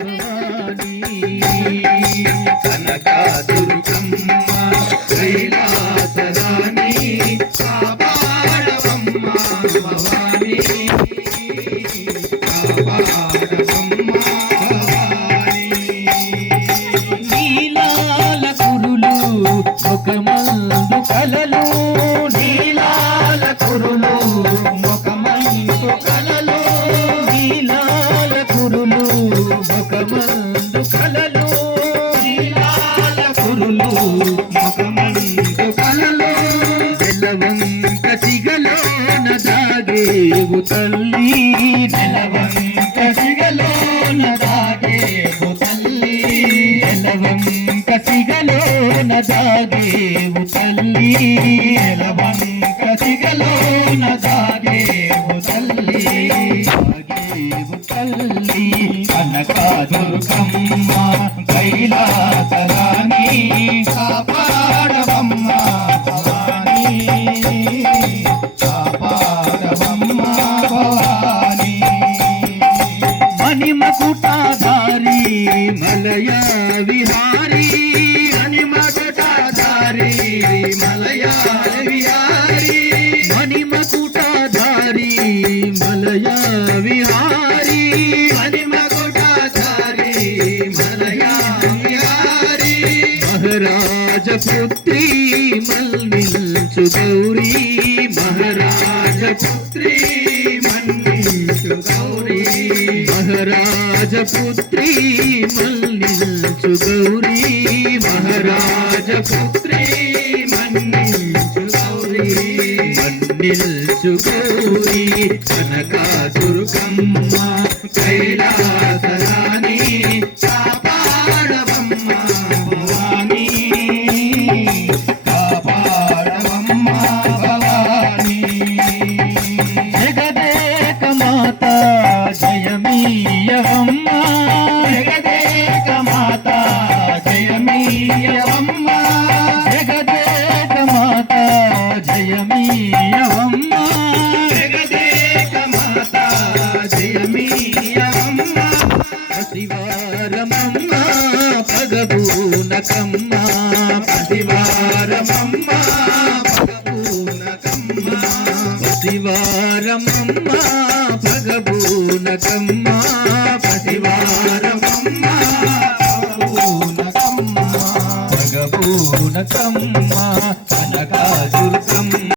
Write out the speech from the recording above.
భవాని కనకదుర్గమ్మ కైలాసరాణి కాపాడవమ్మ భవాని కాపాడవమ్మ భవాని నీలాల కురులు ముఖమందు కలలు నీలాల కురులు ముఖమందు కలలు నీలాల కురులు ముఖమందు కలలు నీలాల కురులు ముఖమందు కలలు నెలవంక సిగలోన దాగేవు తల్లి నెలవంక సిగలోన దాగేవు తల్లి నెలవంక సిగలోన దాగేవు తల్లి నెలవంక సిగలోన దాగేవు తల్లి దాగేవు తల్లి కనకదుర్గమ్మ కైలాసరాణి కాపాడవమ్మ భవాని కాపాడవమ్మ భవాని మణిమకుటాధారి మలయ విహారీ మణిమకుటాధారి మలయ విహారీ మణిమకుటాధారి మలయ విహారీ మణిమకుటాధారి మలయ విహారీ మహారాజ పుత్రి మల్మిల్చు గౌరీ మహారాజ పుత్రి మల్మిల్చు గౌరీ మహారాజ పుత్రి మల్లిల్చు గౌరీ మహారాజ పుత్రి మన్నిల్చు గౌరీ మన్నిల్చు గౌరీ కనకదుర్గమ్మ కైలాసరాణి కాపాడవమ్మ భవాని కాపాడవమ్మ భవాని జగదేక మాత జయమీయవమ్మ జగదేక మాత జయమీయవమ్మ జగదేక మాత జయమీయవమ్మ జగదేక మాత జయమీయవమ్మ పసివారమమ్మ పగబూనకమ్మ పసివారమమ్మ పగబూనకమ్మ పసివారమమ్మ పగబూనకమ్మ పసివారమమ్మ పగబూనకమ్మ పగబూనకమ్మ